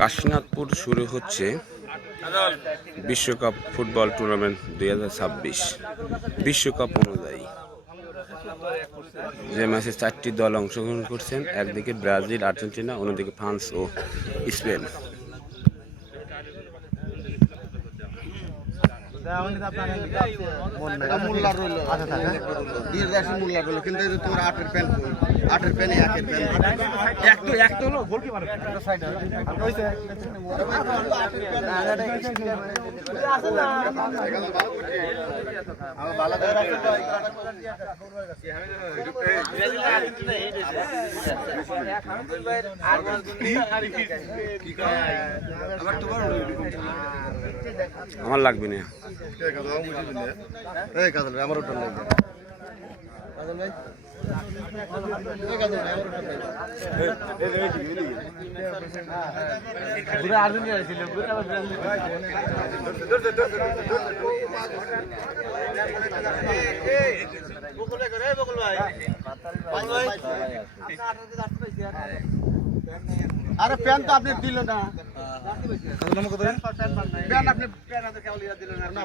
কাশীনাথপুর শুরু হচ্ছে বিশ্বকাপ ফুটবল টুর্নামেন্ট 2026 বিশ্বকাপ অনুযায়ী যে ম্যাচে 4টি দল অংশগ্রহণ করছেন। একদিকে ব্রাজিল, আর্জেন্টিনা, অন্যদিকে ফ্রান্স ও স্পেন। আমার লাগবে না। আমার ওটা লাগবে। আরে প্যান তো আপনি দিল না, প্যান আপনি প্যান দিল না।